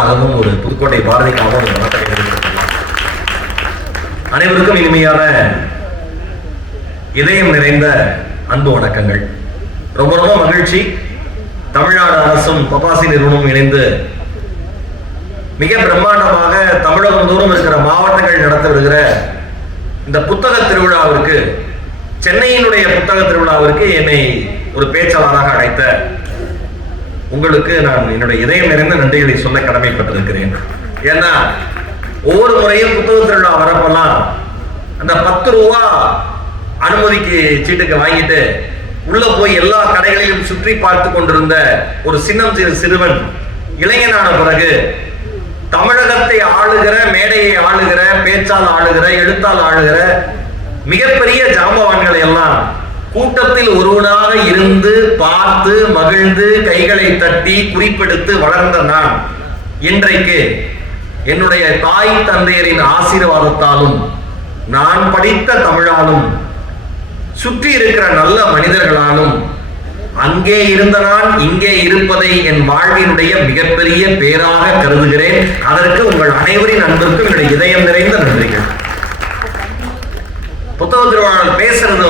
ஒரு புதுக்கோட்டை பாரதிக்காகவும் ஒரு வணக்கத்தை அனைவருக்கும் இனிமையான இதயம் நிறைந்த அன்பு வணக்கங்கள். ரொம்ப ரொம்ப மகிழ்ச்சி. தமிழ்நாடு அரசும் பபாசி நிறுவனமும் இணைந்து மிக பிரம்மாண்டமாக தமிழகம் தோறும் இருக்கிற மாவட்டங்கள் நடத்த வருகிற இந்த புத்தக திருவிழாவிற்கு, சென்னையினுடைய புத்தக திருவிழாவிற்கு என்னை ஒரு பேச்சாளராக அழைத்த உங்களுக்கு நான் என்னுடைய இதயம் நிறைந்த நன்றிகளை சொல்ல கடமைப்பட்டிருக்கிறேன். ஏன்னா ஒவ்வொரு முறையும் புத்தக திருவிழா வரப்பெல்லாம் அந்த 10 ரூபா அனுமதிக்கு சீட்டுக்கு வாங்கிட்டு உள்ள போய் எல்லா கடைகளையும் சுற்றி பார்த்து கொண்டிருந்த ஒரு சிறுவன் இளைஞனான பிறகு தமிழகத்தை ஆளுகிற, மேடையை ஆளுகிற, பேச்சால் ஆளுகிற, எழுத்தால் ஆளுகிற மிகப்பெரிய ஜாம்பவான்களை எல்லாம் கூட்டத்தில் ஒருவனாக இருந்து பார்த்து மகிழ்ந்து கைகளை தட்டி குறிப்பெடுத்து வளர்ந்த நான் இன்றைக்கு என்னுடைய தாய் தந்தையரின் ஆசீர்வாதத்தாலும் நான் படித்த தமிழாலும் சுற்றி இருக்கிற நல்ல மனிதர்களாலும் அங்கே இருந்த நான் இங்கே இருப்பதை என் வாழ்வினுடைய மிகப்பெரிய பேராக கருதுகிறேன். அதற்கு உங்கள் அனைவரின் அன்பிற்கும் என்னுடைய இதயம் நிறைந்த நன்றிகள். புத்தக திருவிழாவில் பேசுறது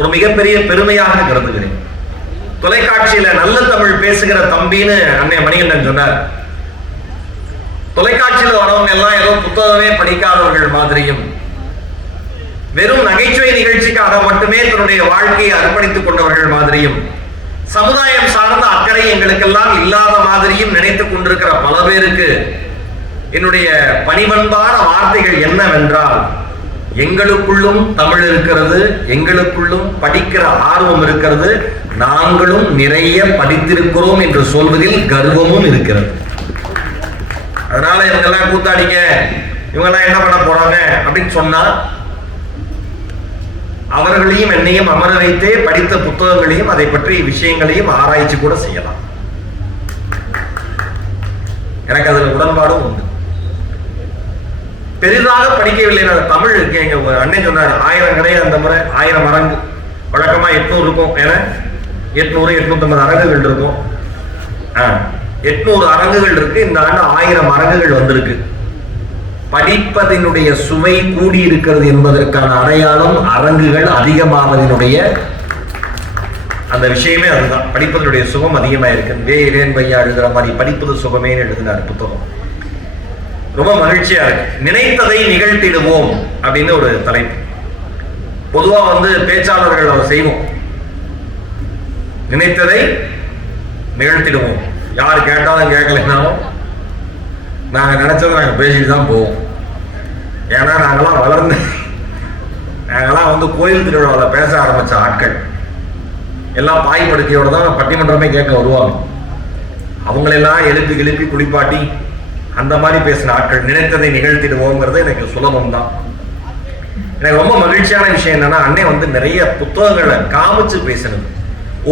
ஒரு மிகப்பெரிய பெருமையாக கருதுகிறேன். தொலைக்காட்சியில நல்ல தமிழ் பேசுகிற தம்பின்னு அண்ணன் மணிகண்டன் சொன்னார். தொலைக்காட்சியில வரவங்க எல்லாம் ஏதோ புத்தகமே படிக்காதவர்கள் மாதிரியும், வெறும் நகைச்சுவை நிகழ்ச்சிக்காக மட்டுமே தன்னுடைய வாழ்க்கையை அர்ப்பணித்துக் கொண்டவர்கள் மாதிரியும், சமுதாயம் சார்ந்த அக்கறை எங்களுக்கெல்லாம் இல்லாத மாதிரியும் நினைத்துக் கொண்டிருக்கிற பல பேருக்கு என்னுடைய பணிவன்பான வார்த்தைகள் என்னவென்றால், எங்களுக்குள்ளும் தமிழ் இருக்கிறது, எங்களுக்குள்ளும் படிக்கிற ஆர்வம் இருக்கிறது, நாங்களும் நிறைய படித்திருக்கிறோம் என்று சொல்வதில் கர்வமும் இருக்கிறது. அதனால இவங்கெல்லாம் கூத்தாடிங்க, இவங்கெல்லாம் என்ன பண்ண போறாங்க அப்படின்னு சொன்னா அவர்களையும் என்னையும் அமர வைத்தே படித்த புத்தகங்களையும் அதை பற்றி விஷயங்களையும் ஆராய்ச்சி கூட செய்யலாம். எனக்கு அதுல உடன்பாடும் உண்டு. பெரிதாக படிக்கவில்லை. நான் தமிழ் எங்க அண்ணன் சொன்னார் 1000 கிடையாது, அந்த முறை 1000 அரங்கு, வழக்கமா 800 இருக்கும். ஏன்னா 800 850 அரங்குகள் இருக்கும். 800 அரங்குகள் இருக்கு. இந்த ஆண்டு 1000 அரங்குகள் வந்திருக்கு. படிப்பதனுடைய சுவை கூடி இருக்கிறது என்பதற்கான அடையாளம் அரங்குகள் அதிகமாவதனுடைய அந்த விஷயமே அதுதான். படிப்பதனுடைய சுகம் அதிகமா இருக்கு. வேன் பையா எழுதுற மாதிரி படிப்பது சுகமே எழுதினார் புத்தகம். ரொம்ப மகிழ்ச்சியா இருக்கு. நினைத்ததை நிகழ்த்திடுவோம் அப்படின்னு ஒரு தலைப்பு. பொதுவா பேச்சாளர்கள் அதை செய்வோம். நினைத்ததை நிகழ்த்திடுவோம். யார் கேட்டாலும் கேட்கலைன்னாலும் நாங்க நினைச்சதை நாங்க பேசிட்டு தான் போவோம். ஏன்னா நாங்கெல்லாம் கோயில் திருவிழாவில் பேச ஆரம்பிச்ச ஆட்கள் எல்லாம் பாய் படுக்கையோட தான் பட்டிமன்றமே கேட்க வருவாங்க. அவங்களெல்லாம் எழுப்பி குளிப்பாட்டி அந்த மாதிரி பேசின ஆட்கள். நினைத்ததை நிகழ்த்திடுவோங்கிறது எனக்கு சுலபம் தான். எனக்கு ரொம்ப மகிழ்ச்சியான விஷயம் என்னன்னா, அண்ணன் நிறைய புத்தகங்களை காமிச்சு பேசினது.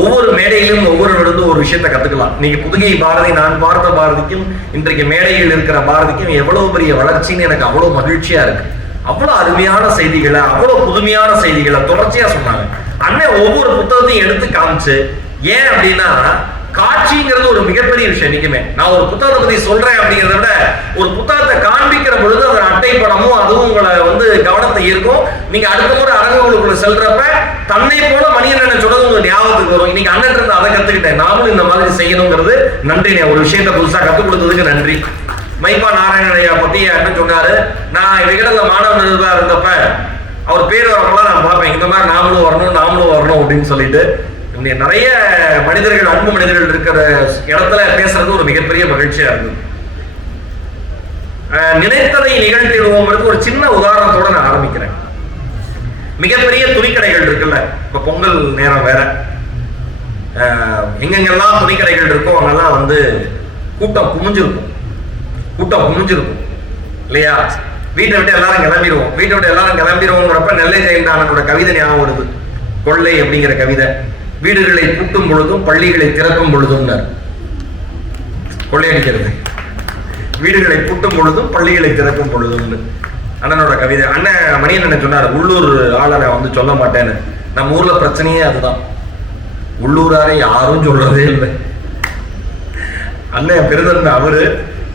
ஒவ்வொரு மேடையிலும் ஒவ்வொரு ஒரு விஷயத்தை கத்துக்கலாம். இன்னைக்கு புதுகை பாரதி, நான் பார்த்த பாரதிக்கும் இன்றைக்கு மேடையில் இருக்கிற பாரதிக்கும் எவ்வளவு பெரிய வளர்ச்சின்னு எனக்கு அவ்வளவு மகிழ்ச்சியா இருக்கு. அவ்வளவு அருமையான செய்திகளை, அவ்வளவு புதுமையான செய்திகளை தொடர்ச்சியா சொன்னாங்க. அண்ணன் ஒவ்வொரு புத்தகத்தையும் எடுத்து காமிச்சு, ஏன் அப்படின்னா காட்சிங்கிறது ஒரு மிகப்பெரிய விஷயம். நிக்குமே நான் ஒரு புத்தகத்தை பத்தி சொல்றேன் அப்படிங்கிறத விட ஒரு புத்தகத்தை காண்பிக்கிற பொழுது அது அட்டை படமும் அதுவும் உங்களை கவனத்தை ஈர்க்கும். நீங்க அடுத்த முறை அரங்குகளுக்குள்ள செல்றப்ப தன்னை போல மணியன் சொல்றது உங்களுக்கு ஞாபகத்துக்கு வரும். இன்னைக்கு அண்ணன் இருந்து அதை கத்துக்கிட்டேன், நாமளும் இந்த மாதிரி செய்யணுங்கிறது. நன்றி. ஒரு விஷயத்தை புதுசா கத்துக் கொடுத்ததுக்கு நன்றி. மைப்பா நாராயணனையா பத்தி அண்ணன் சொன்னாரு. நான் விகடல மாணவன் இருந்தப்ப அவர் பேர் வரப்பெல்லாம் நான் பார்ப்பேன், இந்த மாதிரி நாமளும் வரணும் அப்படின்னு சொல்லிட்டு. நிறைய மனிதர்கள், அன்பு மனிதர்கள் இருக்கிற இடத்துல பேசுறது ஒரு மிகப்பெரிய மகிழ்ச்சியா இருக்கு. நினைத்ததை நிகழ்த்திடுவோம் ஒரு சின்ன உதாரணத்தோட நான் ஆரம்பிக்கிறேன். மிகப்பெரிய துணிக்கடைகள் இருக்குல்ல, இப்ப பொங்கல் நேரம் வேற, எங்கெங்கெல்லாம் துணிக்கடைகள் இருக்கோ அங்கெல்லாம் கூட்டம் குமிஞ்சிருக்கும் இல்லையா? வீட்டை விட்டு எல்லாரும் கிளம்பிடுவோங்கிறப்ப நெல்லை ஜெயந்தானோட கவிதை ஞாபகம் வருது. கொள்ளை அப்படிங்கிற கவிதை. வீடுகளை பூட்டும் பொழுதும் பள்ளிகளை திறக்கும் பொழுதும், கொள்ளையடிக்கிறது. வீடுகளை பூட்டும் பொழுதும் பள்ளிகளை திறக்கும் பொழுதும் அண்ணனோட கவிதை. அண்ணன் மணியன் சொன்னார், உள்ளூர் ஆளரை சொல்ல மாட்டேன்னு. நம்ம ஊர்ல பிரச்சனையே அதுதான். உள்ளூராரை யாரும் சொல்றதே இல்லை. அண்ணன் பெருதன் அவரு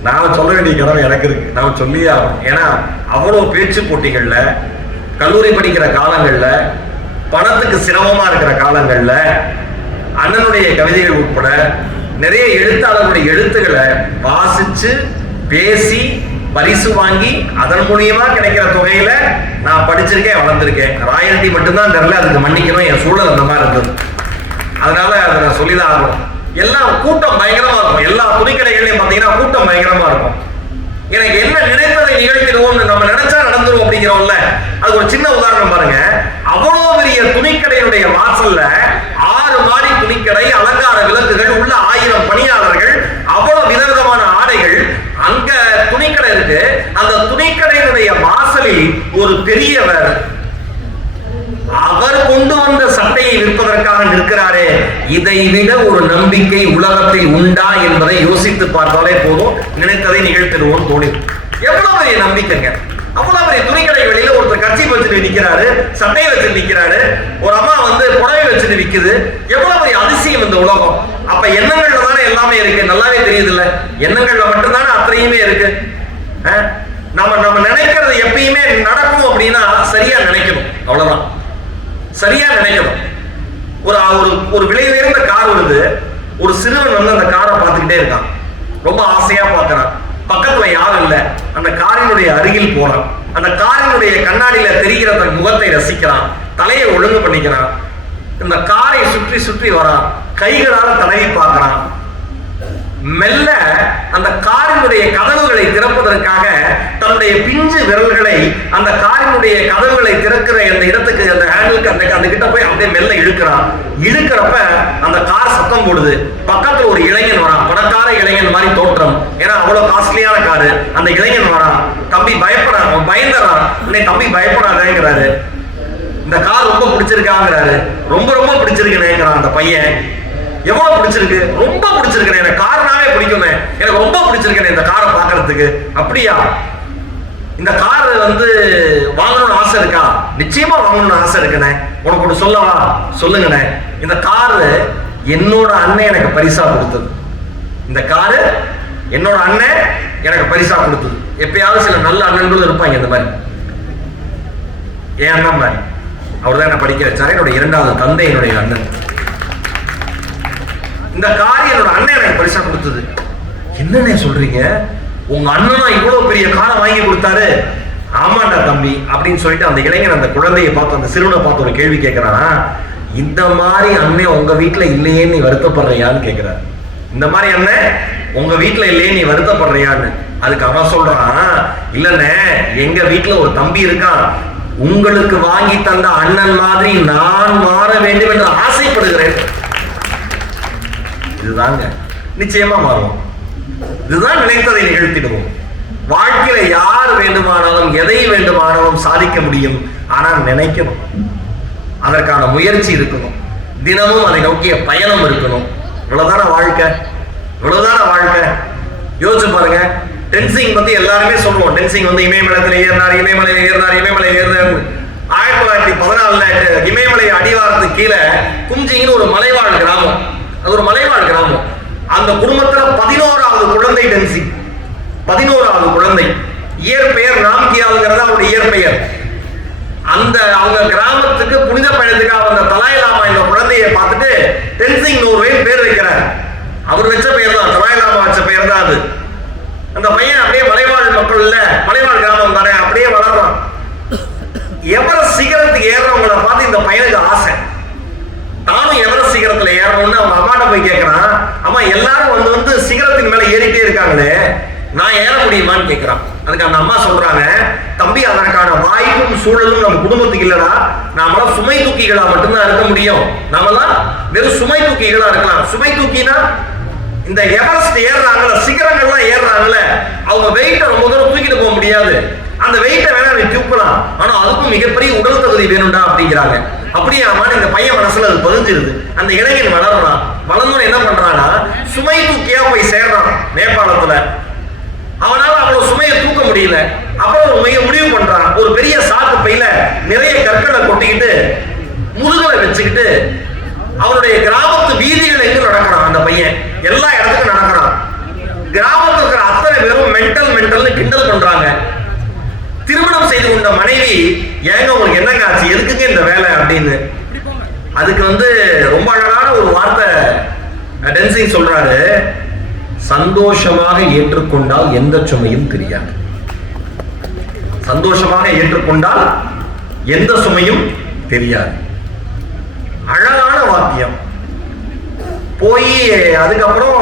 நான் சொல்ல வேண்டிய கடமை எனக்கு இருக்கு, நான் சொல்லியே ஆகணும். ஏன்னா அவ்வளவு பேச்சு போட்டிகள்ல, கல்லூரி படிக்கிற காலங்கள்ல, பணத்துக்கு சிரமமா இருக்கிற காலங்கள்ல அண்ணனுடைய கவிதைகள் உட்பட நிறைய எழுத்தாளர்களுடைய எழுத்துக்களை வாசிச்சு பேசி பரிசு வாங்கி அதன் மூலியமா கிடைக்கிற தொகையில நான் படிச்சிருக்கேன், வளர்ந்திருக்கேன். ராயல்டி மட்டும்தான் தெரியல, அதுக்கு மன்னிக்கணும், என் சூழல் அந்த மாதிரி இருந்தது. அதனால அதை நான் சொல்லிதான் ஆகணும். எல்லாம் கூட்டம் பயங்கரமா இருக்கும், எல்லா துணிக்கடைகளையும் பாத்தீங்கன்னா கூட்டம் பயங்கரமா இருக்கும். எனக்கு என்ன நினைத்ததை நிகழ்த்திடுவோம், நம்ம நினைச்சா நடந்துரும் அப்படிங்கிறோம்ல, அது ஒரு சின்ன உதாரணம் பாருங்க. அவ்வளவு பெரிய துணிக்கடையுடைய வாசல்ல 6 மாடி துணிக்கடை, அலங்கார விளக்குகள் உள்ள 1000 பணியாளர்கள், அவ்வளவு விதவிதமான ஆடைகள், அங்க துணிக்கடை இருக்கு. அந்த துணிக்கடையினுடைய வாசலில் ஒரு பெரியவர் அவர் கொண்டு வந்த சட்டையை விற்பதற்காக நிற்கிறாரே, இதை விட ஒரு நம்பிக்கை உலகத்தில் உண்டா என்பதை யோசித்து பார்த்தாலே போதும், நினைத்ததை நிகழ்த்திடுவோம் தோணி. எவ்வளவு பெரிய நம்பிக்கைங்க! அவ்வளவு பெரிய துணிக்கடை வெளியில ஒருத்தர் கட்சி வச்சுட்டு நிக்கிறாரு, சட்டையை வச்சுட்டு நிக்கிறாரு, ஒரு அம்மா வந்து புடவை வச்சுட்டு விக்குது. எவ்வளவு பெரிய அதிசயம் இந்த உலகம்! அப்ப எண்ணங்கள்ல தானே எல்லாமே இருக்கு, நல்லாவே தெரியுது இல்ல? எண்ணங்கள்ல மட்டும்தானே அத்தனையுமே இருக்கு. நம்ம நினைக்கிறது எப்பயுமே நடக்கும் அப்படின்னா சரியா நினைக்கணும், அவ்வளவுதான். சரியா நினைக்கணும். ஒரு விலை உயர்ந்த கார் வருது, ஒரு சிறுவன் வந்து அந்த காரை பார்த்துக்கிட்டே இருக்கான், ரொம்ப ஆசையா பார்க்கறான். பக்கத்துல யாரும் இல்ல, அந்த காரினுடைய அருகில் போறான். அந்த காரினுடைய கண்ணாடியில தெரிகிற தன் முகத்தை ரசிக்கிறான், தலையை ஒழுங்கு பண்ணிக்கிறான். இந்த காரை சுற்றி சுற்றி வரான், கைகளால தடவி பார்க்கிறான். மெல்ல அந்த காரினுடைய கதவுகளை திறப்பதற்காக தன்னுடைய பிஞ்சு விரல்களை அந்த காரினுடைய கதவுகளை திறக்கிற அந்த இடத்துக்கு, அந்த ஹேண்டிலுக்கு அந்த கிட்ட போய் அப்படியே மெல்ல இழுக்கிறான். இழுக்கிறப்ப அந்த கார் சத்தம் போடுது. பக்கத்துல ஒரு இளைஞன் வரான், பணக்கார இளைஞன் மாதிரி தோற்றம், ஏன்னா அவ்வளவு காஸ்ட்லியான காரு. அந்த இளைஞன் வரான், தம்பி பயப்படான், பயந்துறான். இல்லை தம்பி பயப்படாதேங்கிறாரு. இந்த கார் ரொம்ப பிடிச்சிருக்காங்கிறாரு. ரொம்ப ரொம்ப பிடிச்சிருக்கேங்கிறான் அந்த பையன். எவ்வளவு பிடிச்சிருக்கு? ரொம்ப பிடிச்சிருக்கேன், எனக்கு காரனாவே பிடிக்கும், எனக்கு ரொம்ப பிடிச்சிருக்கேன் இந்த காரை பாக்குறதுக்கு. அப்படியா? இந்த கார் வந்து வாங்கணும்னு ஆசை இருக்கா? நிச்சயமா வாங்கணும்னு ஆசை இருக்குண்ணே. உனக்கு ஒன்று சொல்லவா? சொல்லுங்கண்ணே. இந்த காரு என்னோட அண்ணன் எனக்கு பரிசா கொடுத்தது. இந்த காரு என்னோட அண்ணன் எனக்கு பரிசா கொடுத்தது. எப்பயாவது சில நல்ல அண்ணன்களும் இருப்பாங்க இந்த மாதிரி. என் அண்ணன் மாதிரி அவர் தான் என்ன படிக்க வச்சாரு. என்னோட 2வது தந்தை என்னுடைய அண்ணன். இந்த கார் என்னோட அண்ணன் எனக்கு பரிசா கொடுத்தது. என்னன்னு சொல்றீங்க? உங்க அண்ணனா இவ்வளவு பெரிய காரை வாங்கி கொடுத்தாரு? ஆமாண்டா தம்பி அப்படின்னு சொல்லிட்டு அந்த இளைஞன் அந்த குழந்தையை பார்த்து, அந்த சிறுவனை பார்த்து ஒரு கேள்வி கேட்கிறானா, இந்த மாதிரி அண்ணன் உங்க வீட்டுல இல்லையே நீ வருத்தப்படுறியான்னு கேட்கிறார். இந்த மாதிரி அண்ணன் உங்க வீட்டுல இல்லையே நீ வருத்தப்படுறியான்னு. அதுக்கு அவன் சொல்றான், இல்லண்ணே எங்க வீட்டுல ஒரு தம்பி இருக்கான், உங்களுக்கு வாங்கி தந்த அண்ணன் மாதிரி நான் மாற வேண்டும் என்று ஆசைப்படுகிறேன். இதுதாங்க நிச்சயமா மாறும். இதுதான் நினைத்ததை நிகழ்த்திடுவோம். வாழ்க்கையில யார் வேண்டுமானாலும் எதை வேண்டுமானாலும் சாதிக்க முடியும். ஆனால் நினைக்கணும், அதற்கான முயற்சி இருக்கணும், தினமும் அதை நோக்கிய பயணம் இருக்கணும். இவ்வளவுதான வாழ்க்கை, இவ்வளவுதான வாழ்க்கை. யோசிச்சு பாருங்க. டென்சிங் பத்தி எல்லாருமே சொல்லுவோம். டென்சிங் வந்து இமயமலையில ஏறினார், இமயமலையில ஏறினார், இமயமலையில ஏறினார். 1914 இமயமலை அடிவாரத்துக்கு கீழே கும்ஜின்னு ஒரு மலைவாழ் கிராமம். அது ஒரு மலைவாழ் கிராமம். அந்த குடும்பத்துல 11வது குழந்தை டென்சிங். 11வது குழந்தை. இயற்பெயர் ராம்கியால்ங்கிறது அவருடைய இயற்பெயர். அந்த அவங்க கிராமத்துக்கு புனித பயணத்துக்காக வந்த தலாய் லாமா இந்த குழந்தையை பார்த்துட்டு டென்சிங் நோர்வேன்னு பேர் வைக்கிறார். அவர் வச்ச பெயர் தான், தலாய் லாமா வச்ச பெயர் தான் அது. அந்த பையன் அப்படியே மலைவாழ் மக்கள் இல்ல, மலைவாழ் கிராமம் தானே, அப்படியே வளர்றான். எவரெஸ்ட் சிகரத்துக்கு ஏறவங்களை பார்த்து இந்த பையனுக்கு ஆசை, நானும் எவரெஸ்ட் சிகரத்துல ஏறணும்னு அவங்க அம்மாட்ட போய் கேட்கிறான். அம்மா எல்லாரும் வந்து சிகரத்தின் மேல ஏறிட்டே இருக்காங்களே, நான் ஏற முடியுமான்னு கேட்கிறான். அதுக்கு அந்த அம்மா சொல்றாங்க, தம்பி அதற்கான வாய்ப்பும் சூழலும் நம்ம குடும்பத்துக்கு இல்லடா, நாமெல்லாம் சுமை தூக்கிகளா மட்டும்தான் இருக்க முடியும். நாமெல்லாம் வெறும் சுமை தூக்கிகளா இருக்கலாம். சுமை தூக்கினா இந்த எவரெஸ்ட் ஏறுறாங்கல்ல, சிகரங்கள்லாம் ஏறுறாங்கல்ல, அவங்க வெயிட்டை ரொம்ப தூரம் தூக்கிட்டு போக முடியாது. அந்த வெயிட்டை வேணா நீ தூக்கலாம், ஆனா அதுக்கும் மிகப்பெரிய உடல் தகுதி வேணும்டா அப்படிங்கிறாங்க. அப்படியாமா இந்த பையன் மனசுல அது பதிஞ்சிருது. அந்த இளைஞன் வளர்றான். வளர்ந்தோன்னு என்ன பண்றான்னா சுமை தூக்கியா போய் சேர்றான் நேபாளத்துல. அவனால அவ்வளவு சுமையை தூக்க முடியல. அப்புறம் முடிவு பண்றான், ஒரு பெரிய சாக்கு பையில நிறைய கற்களை கொட்டிக்கிட்டு முதுகலை வச்சுக்கிட்டு அவனுடைய கிராமத்து வீதிகள் எங்கும் நடக்கிறான். அந்த பையன் எல்லா இடத்துக்கும் நடக்கிறான். கிராமத்துல இருக்கிற அத்தனை பேரும் கிண்டல் பண்றாங்க. திருமணம் செய்து கொண்ட மனைவி, ஏங்க உங்களுக்கு என்னங்க ஆச்சு, எதுக்குங்க இந்த வேலை அப்படின்னு. அதுக்கு ரொம்ப அழகான ஒரு வார்த்தை டென்சிங் சொல்றாரு, சந்தோஷமாக ஏற்றுக்கொண்டால் எந்த சுமையும் தெரியாது. சந்தோஷமாக ஏற்றுக்கொண்டால் எந்த சுமையும் தெரியாது. அழகான வாக்கியம். போய் அதுக்கப்புறம்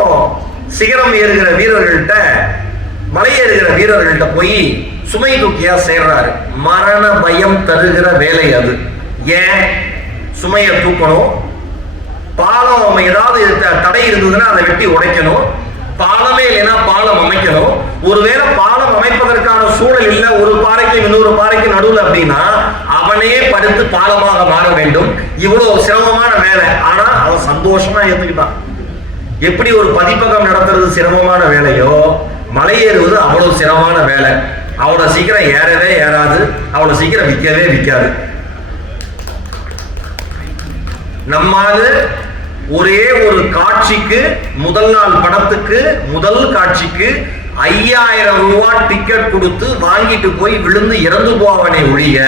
சிகரம் ஏறுகிற வீரர்கள்ட்ட, மலை ஏறுகிற வீரர்கள்ட்ட போய் சுமை தூக்கியா சேர்றாரு. மரண பயம் தருகிற வேலை அது. ஏன் சுமையை தூக்கணும்? பாலம் ஏதாவது தடை இருந்ததுன்னா அதை வெட்டி உடைக்கணும். பாலமே இல்லைன்னா பாலம் அமைக்கணும். ஒருவேளை பாலம் அமைப்பதற்கான சூழல் இல்லை, ஒரு பாறைக்கு இன்னொரு பாறைக்கு நடுவில் அப்படின்னா அவனே படுத்து பாலமாக மாற வேண்டும். இவ்வளவு சிரமமான வேலை. ஆனா அவன் சந்தோஷமா ஏத்துக்கிட்டான். எப்படி ஒரு பதிப்பகம் நடத்துறது சிரமமான வேலையோ, மலையேறுவது அவ்வளவு சிரமமான வேலை. அவ்வளவு சீக்கிரம் ஏறவே ஏறாது, அவ்வளவு சீக்கிரம் விற்கவே விற்காது. நம்மால ஒரே ஒரு காட்சிக்கு, முதல் நாள் படத்துக்கு, முதல் காட்சிக்கு 5000 ரூபாய் டிக்கெட் கொடுத்து வாங்கிட்டு போய் விழுந்து இறந்து போவனை ஒழிய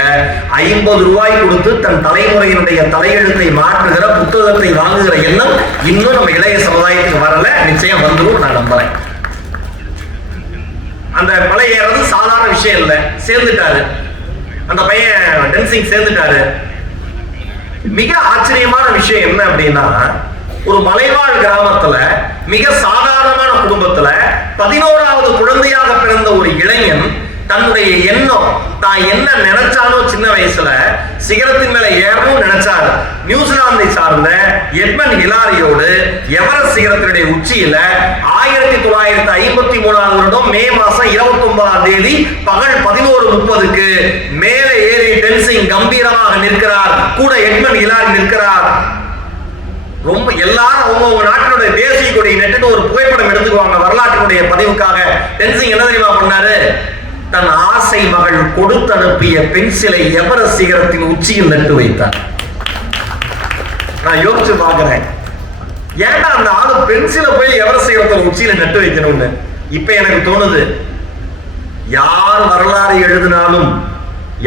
50 ரூபாய் கொடுத்து தன் தலைமுறையினுடைய தலையெழுத்தை மாற்றுகிற புத்தகத்தை வாங்குகிற எண்ணம் இன்னும் நம்ம இளைய சமுதாயத்துக்கு வரல. நிச்சயம் வந்துடும், நான் நம்புறேன். அந்த மலை ஏறது சாதாரண விஷயம் இல்லை. சேர்ந்துட்டாரு அந்த பையன், டென்சிங் சேர்ந்துட்டாரு. மிக ஆச்சரியமான விஷயம் என்ன அப்படின்னா, ஒரு மலைவாழ் கிராமத்துல மிக சாதாரணமான குடும்பத்துல 11வது குழந்தையாக பிறந்த ஒரு இளைஞன் தன்னுடைய எண்ணம், தான் என்ன நினைச்சானோ சின்ன வயசுல சிகரத்தின் மேல ஏறணும் நினைச்சாரு. நியூசிலாந்தை சார்ந்த எட்மண்ட் ஹிலாரியோடு எவரெஸ்ட் சிகரத்தினுடைய உச்சியில 1953 வருடம் மே மாசம் 29ஆம் தேதி பகல் 11:30க்கு மேலே ஏறி டென்சிங் கம்பீரமாக நிற்கிறார். கூட எட்மண்ட் ஹிலாரி நிற்கிறார். ரொம்ப எல்லாரும் அவங்க நாட்டினுடைய தேசிய கொடி நெட்டுன்னு ஒரு புகைப்படம் எடுத்துக்குவாங்க வரலாற்றினுடைய பதிவுக்காக. டென்சிங் என்ன தெரியுமா பண்ணாரு? தன் ஆசை மகள் கொடுத்து அனுப்பிய பென்சிலை எவரெஸ்ட் சிகரத்தின் உச்சியில் நட்டு வைத்தார். நான் யோசிச்சு பார்க்கிறேன், ஏன்னா அந்த ஆளு பென்சிலை போய் எவரெஸ்ட் சிகரத்தின் உச்சியில நட்டு வைக்கணும்னு. இப்ப எனக்கு தோணுது, யார் வரலாறு எழுதினாலும்,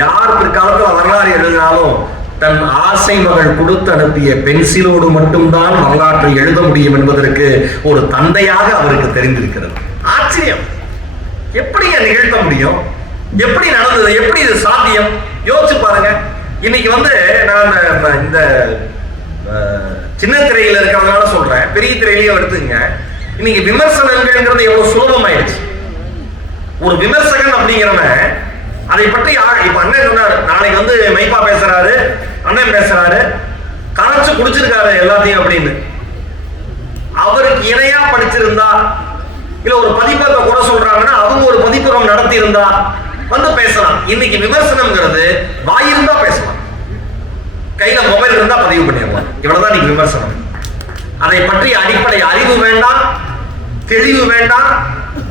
யார் பிற்காலத்தில் வரலாறு எழுதினாலும் தன் ஆசை மகள் கொடுத்து அனுப்பிய பென்சிலோடு மட்டும்தான் வரலாற்றை எழுத முடியும் என்பதற்கு ஒரு தந்தையாக அவருக்கு தெரிந்திருக்கிறது. ஆச்சரியம். எப்படி நிகழ்த்த முடியும்? எப்படி நடந்தது? எப்படி இது சாத்தியம்? யோசிச்சு பாருங்க. இன்னைக்கு நான் இந்த சின்ன திரையில இருக்கிறதுனால சொல்றேன், பெரிய திரையிலையும் எடுத்துங்க. இன்னைக்கு விமர்சனங்கள்ங்கிறது எவ்வளவு சுலபமாயிடுச்சு. ஒரு விமர்சகன் அப்படிங்கிறவன் அதை பற்றி இப்ப அண்ணன் சொன்னாரு, நாளைக்கு மைப்பா பேசுறாரு, அண்ணன் பேசுறாரு, கரைச்சு குடிச்சிருக்காரு எல்லாத்தையும் அப்படின்னு. அவருக்கு இணையா படிச்சிருந்தா, இல்ல ஒரு பதிப்பகத்தை கூட சொல்றாங்கன்னா அவங்க ஒரு பதிப்பகம் நடத்தி இருந்தா பேசலாம். இன்னைக்கு விமர்சனம்ங்கிறது வாயிருந்தா பேசலாம், கையில மொபைல் இருந்தா பதிவு பண்ணிடலாம். இவ்வளவுதான் இன்னைக்கு விமர்சனம். அதை பற்றி அடிப்படை அறிவு வேண்டாம், தெளிவு வேண்டாம்,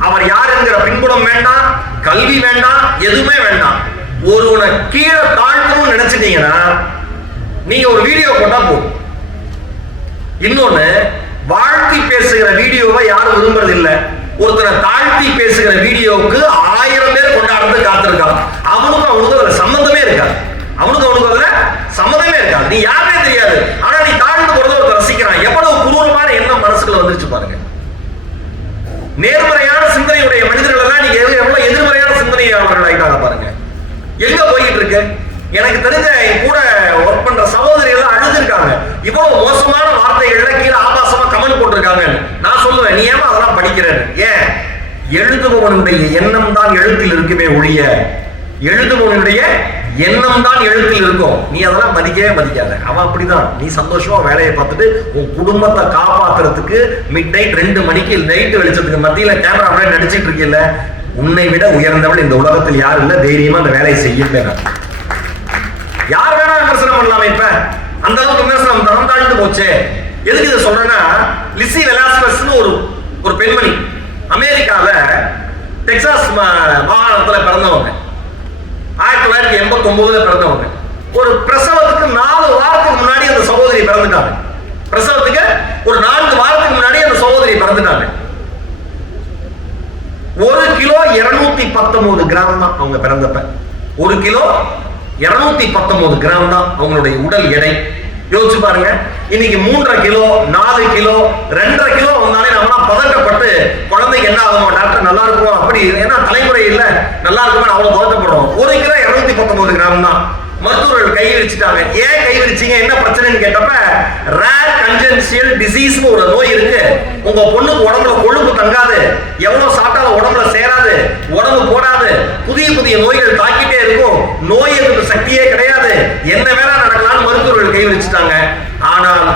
அவர் யார் என்கிற பின்புலம் வேண்டாம், கல்வி வேண்டாம், எதுவுமே வேண்டாம். ஒருவனை கீழே தாழ்த்தணும்னு நினைச்சிட்டீங்கன்னா நீங்க ஒரு வீடியோ போட்டா போதும். இன்னொன்னு, வாழ்த்தி பேசுகிற வீடியோவை யாரும் விரும்புறது இல்லை. ஒருத்தனை தாழ்த்தி பேசுகிற வீடியோவுக்கு 1000 பேர் கொண்டாடுறது காத்திருக்கான். அவனுக்கு அதுல சம்பந்தமே இருக்காது. அதுல சம்மதமே இருக்காது. நீ யாருமே தெரியாது, ஆனா நீ தாழ்ந்து போறத ஒருத்தர் ரசிக்கிறான். எவ்வளவு குரூரமான எண்ணம் மனசுக்குள்ள வந்துருச்சு பாருங்க. நேர்மறையான சிந்தனையுடைய மனிதர்கள் எல்லாம் நீங்க எவ்வளவு எதிர்மறையான சிந்தனையாளர்கள் ஆயிட்டாங்க பாருங்க. எங்க போயிட்டு இருக்கு? எனக்கு தெரிஞ்ச என் கூட ஒர்க் பண்ற சகோதரிகள் அழுதுருக்காங்க. இவ்வளவு மோசமான வார்த்தைகள்ல கீழே ஆபாசமா கமெண்ட் போட்டிருக்காங்க. நான் சொல்லுவேன், நீ ஏமா அதெல்லாம் படிக்கிறேன்? ஏன்? எழுதுபவனுடைய எண்ணம் தான் எழுத்தில் இருக்குமே ஒழிய, எழுதுபவனுடைய எண்ணம் தான் எழுத்தில் இருக்கும். நீ அதெல்லாம் மதிக்கவே மதிக்காத. அவன் அப்படிதான். நீ சந்தோஷமா வேலையை பார்த்துட்டு உன் குடும்பத்தை காப்பாத்துறதுக்கு மிட் நைட் 2 மணிக்கு நைட்டு வெளிச்சத்துக்கு மத்தியில கேமரா முன்னாடி நடிச்சிட்டு இருக்கீல்ல, உன்னை விட உயர்ந்தவள் இந்த உலகத்தில் யாரும் இல்ல. தைரியமா அந்த வேலையை செய்ய யார் வேணா விமர்சனம் பண்ணலாமே. இப்ப அந்த அளவுக்கு விமர்சனம் தரம் தாழ்ந்து போச்சே. எதுக்கு இதை சொல்றேன்னா, லிசி வெலாஸ்கஸ் ஒரு பெண்மணி அமெரிக்கால டெக்சாஸ் மாகாணத்துல பிறந்தவங்க. 1989 பிறந்தவங்க. ஒரு பிரசவத்துக்கு 4 வாரத்துக்கு முன்னாடி அந்த சகோதரி பிறந்துட்டாங்க. பிரசவத்துக்கு ஒரு 4 வாரத்துக்கு முன்னாடி அந்த சகோதரி பிறந்துட்டாங்க. 1 கிலோ 219 கிராம் தான் அவங்க பிறந்தப்ப. 1 கிலோ 219 கிராம் தான் அவங்களுடைய உடல் எடை. யோசிச்சு பாருங்க. இன்னைக்கு 3.5 கிலோ 4 கிலோ 2.5 கிலோ வந்தாலே நம்ம பதட்டப்பட்டு குழந்தைக்கு என்ன ஆகுமோ, டாக்டர் நல்லா இருக்கும் அப்படி, ஏன்னா தலைமுறை இல்ல நல்லா இருக்குமே அவ்வளவு பதட்டப்படுறோம். 1 கிலோ 219 கிராம் தான். மருத்துவர்கள் கை விரிச்சிட்டாங்க. ஏன் கை விரிச்சீங்க, என்ன பிரச்சனைன்னு கேட்டப்ப, ரேர் கன்ஜென்ஷியல் டிசீஸ் ஒரு நோய் இருக்கு. உங்க பொண்ணுக்கு உடம்புல கொழுப்பு தங்காது, எவ்வளவு சாப்பிட்டாலும் உடம்புல சேராது, உடம்பு போடாது, புதிய புதிய நோய்கள் தாக்கிட்டே இருக்கும், நோய் எதிர்ப்பு சக்தியே கிடையாது, என்ன வேலை நடக்கலாம்னு மருத்துவர்கள் கை விரிச்சிட்டாங்க. ஆனால்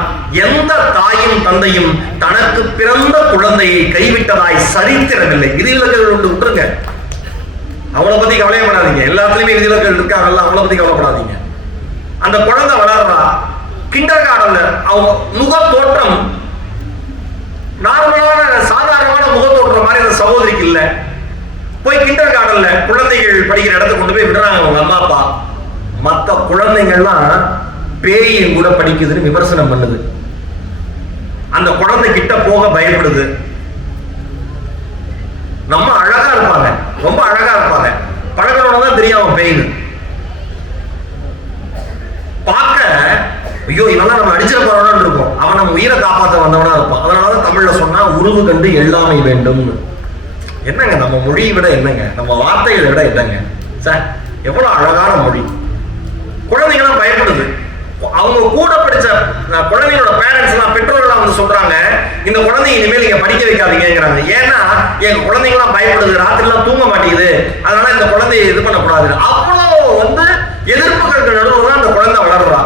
எந்த தாயும் தந்தையும் தனக்கு பிறந்த குழந்தையை கைவிட்டதாய் சரித்திரமில்லை. விதிவிலக்குகள் ஒன்று விட்டுருங்க, அவளை பத்தி கவலையப்படாதீங்க. எல்லாத்துலயுமே விதிவிலக்குகள் இருக்காங்கல்ல, அவளை பத்தி கவலைப்படாதீங்க. அந்த குழந்தை வளர்றா, கிண்டர் கார்டன்ல அவங்க முக தோற்றம் நார்மலான சாதாரணமான முக தோற்றம் மாதிரி அந்த சகோதரிக்கு இல்ல. போய் கிண்டர் கார்டன்ல குழந்தைகள் படிக்கிற இடத்துக்கு கொண்டு போய் விடுறாங்க அவங்க அம்மா அப்பா. மத்த குழந்தைங்கள்லாம் பேயின் கூட படிக்குதுன்னு விமர்சனம் பண்ணுது. அந்த குழந்தை கிட்ட போக பயப்படுது. நம்ம அழகா இருப்பாங்க, ரொம்ப அழகா இருப்பாங்க, பழகிறோம்தான் தெரியும் அவன் பெயின். பார்க்க ஐயோ இவெல்லாம் நம்ம அடிச்சிட போறோம்னு இருக்கும், அவன் நம்ம உயிரை காப்பாற்ற வந்தவனா இருப்பான். அதனாலதான் தமிழ்ல சொன்னா உருவு கண்டு எல்லாமை வேண்டும். என்னங்க நம்ம மொழியை விட என்னங்க, நம்ம வார்த்தைகளை விட என்னங்க சார், எவ்வளவு அழகான மொழி. குழந்தைங்களாம் பயப்படுது. அவங்க கூட படிச்ச குழந்தைங்களோட பேரண்ட்ஸ் எல்லாம் பெற்றோர்கள் வந்து சொல்றாங்க, இந்த குழந்தைங்க இனிமேல் நீங்க படிக்க வைக்காதீங்கிறாங்க. ஏன்னா எங்க குழந்தைங்களாம் பயப்படுது, ராத்திரி எல்லாம் தூங்க மாட்டேங்குது, அதனால இந்த குழந்தைய இது பண்ணக்கூடாது. அவ்வளோ எதிர்ப்புகளுக்கு நடுவில் தான் அந்த குழந்தை வளர்றா.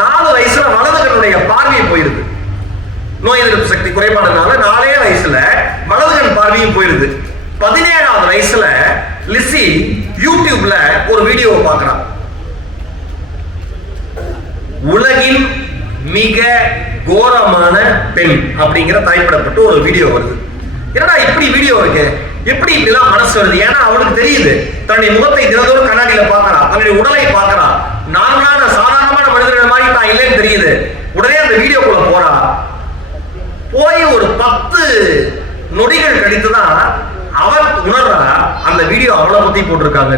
4 வயசுல வலது கண்ணுடைய பார்வை போயிருது. நோய் எதிர்ப்பு சக்தி குறைபாடுனால 4 வயசுல வலது கண் பார்வையும் போயிருது. 17வது வயசுல லிசி யூடியூப்ல ஒரு வீடியோவை பார்க்கறான். உலகின் மிக கோரமான பெண் அப்படிங்கிற தலைப்பிடப்பட்டு ஒரு வீடியோ வருது. என்னடா இப்படி வீடியோ இருக்கு, எப்படி இப்படிலாம் மனசு வருது? ஏன்னா அவனுக்கு தெரியுது, தன்னுடைய முகத்தை தினந்தோறும் கண்ணாடியில பார்க்கறா, தன்னுடைய உடலை பார்க்கறா, நார்மலான சாதாரணமான மனிதர்கள் மாதிரி தான் இல்லைன்னு தெரியுது. உடனே அந்த வீடியோக்குள்ள போறா. போய் ஒரு 10 நொடிகள் கழித்துதான் அவன் உணர்றா அந்த வீடியோ அவளை பத்தி போட்டிருக்காங்க.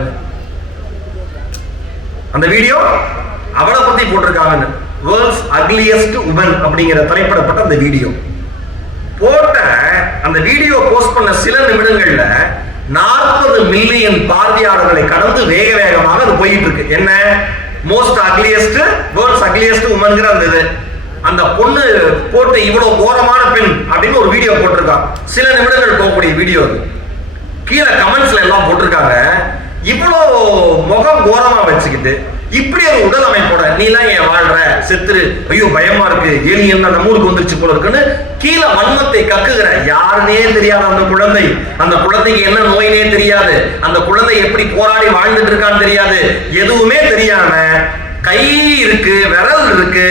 அந்த வீடியோ அவளை பத்தி போட்டிருக்காங்க. வேர்ல்ட்ஸ் அக்லியஸ்ட் உமன் அப்படிங்கிற திரைப்படப்பட்ட அந்த வீடியோ போட்ட அந்த வீடியோ போஸ்ட் பண்ண சில நிமிடங்கள்ல 40 மில்லியன் பார்வையாளர்களை கடந்து வேக வேகமாக அது போயிட்டு இருக்கு. என்ன மோஸ்ட் அக்லியஸ்ட் வேர்ல்ட்ஸ் அக்லியஸ்ட் உமன்ங்கிற அந்த இது, அந்த பொண்ணு போட்டு இவ்வளவு கோரமான பெண் அப்படின்னு ஒரு வீடியோ போட்டிருக்கான். சில நிமிடங்கள் போகக்கூடிய வீடியோ அது. கீழே கமெண்ட்ஸ்ல எல்லாம் போட்டிருக்காங்க, இவ்வளோ முகம் கோரமா வச்சுக்கிட்டு இப்படி ஒரு உடல் அமைப்போட நீ எல்லாம் ஏன் வாழ்ற, செத்துரு, ஐயோ பயமா இருக்கு, ஏலியன் நம்ம ஊருக்கு வந்துருச்சு போல இருக்குன்னு கீழே வன்மத்தை கக்குகிற, யாருனே தெரியாது அந்த குழந்தை, அந்த குழந்தைக்கு என்ன நோயினே தெரியாது, அந்த குழந்தை எப்படி போராடி வாழ்ந்துட்டு இருக்கான்னு தெரியாது, எதுவுமே தெரியாம கை இருக்கு, விரல் இருக்கு,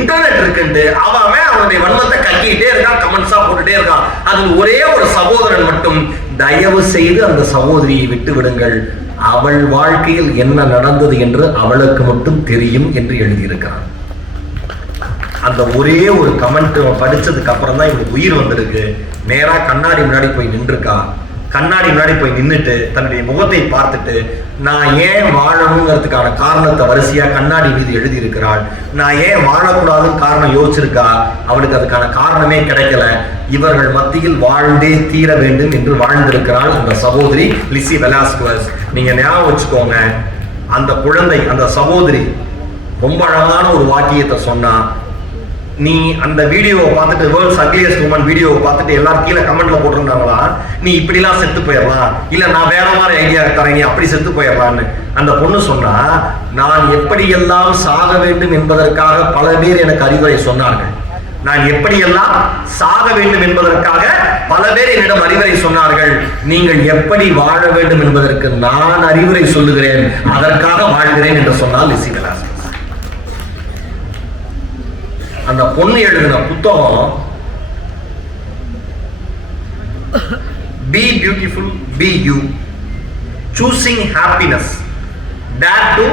இன்டர்நெட் இருக்குன்ட்டு அவன் அவனுடைய வன்மத்தை கக்கிட்டே இருக்கான், கமெண்ட்ஸா போட்டுட்டே இருக்கான். அது ஒரே ஒரு சகோதரன் மட்டும், தயவு செய்து அந்த சகோதரியை விட்டு விடுங்கள், அவள் வாழ்க்கையில் என்ன நடந்தது என்று அவளுக்கு மட்டும் தெரியும் என்று எழுதியிருக்கிறான். அந்த ஒரே ஒரு கமெண்ட் படிச்சதுக்கு அப்புறம் தான் இவனுக்கு உயிர் வந்திருக்கு. நேரா கண்ணாடி முன்னாடி போய் நின்றுக்கா. கண்ணாடி முன்னாடி போய் நின்றுட்டு தன்னுடைய முகத்தை பார்த்துட்டு நான் ஏன் வாழணுங்கிறதுக்கான காரணத்தை வரிசையா கண்ணாடி மீது எழுதி இருக்கிறாள். நான் ஏன் வாழக்கூடாதுன்னு காரணம் யோசிச்சிருக்கா. அவளுக்கு அதுக்கான காரணமே கிடைக்கல. இவர்கள் மத்தியில் வாழ்ந்தே தீர வேண்டும் என்று வாழ்ந்திருக்கிறாள் அந்த சகோதரி லிசி வெலாஸ்குவஸ். நீங்க ஞாபகம் வச்சுக்கோங்க, அந்த குழந்தை, அந்த சகோதரி ரொம்ப அழகான ஒரு வாக்கியத்தை சொன்னா. நீ அந்த வீடியோவை பார்த்துட்டு, வேர்ல்ட்ஸ் அக்லியஸ்ட் உமன் வீடியோவை பார்த்துட்டு எல்லாரும் கீழே கமெண்ட்ல போட்டிருந்தாங்களா, நீ இப்படிலாம் செத்து போயிடலாம், இல்ல நான் வேற மாதிரி ஐடியா தரேன், அப்படி செத்து போயிடலான்னு. அந்த பொண்ணு சொன்னா, நான் எப்படியெல்லாம் சாக வேண்டும் என்பதற்காக பல பேர் எனக்கு அறிவுரை சொன்னார்கள். நான் எப்படியெல்லாம் சாக வேண்டும் என்பதற்காக பல பேர் என்னிடம் அறிவுரை சொன்னார்கள். நீங்கள் எப்படி வாழ வேண்டும் என்பதற்கு நான் அறிவுரை சொல்லுகிறேன், அதற்காக வாழ்கிறேன் என்று சொன்னால் லிசி வெலாஸ்குவஸ். அந்த பொண்ணு எழுதின புத்தகம் be beautiful, be you, choosing happiness, dare to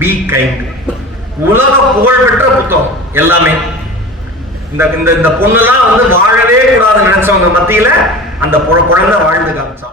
be kind. உலக புகழ்பெற்ற புத்தகம் எல்லாமே. இந்த பொண்ணுலாம் வாழவே கூடாதுன்னு நினைச்சவங்க மத்தியில அந்த குழந்தை வாழ்ந்து காமிச்சான்.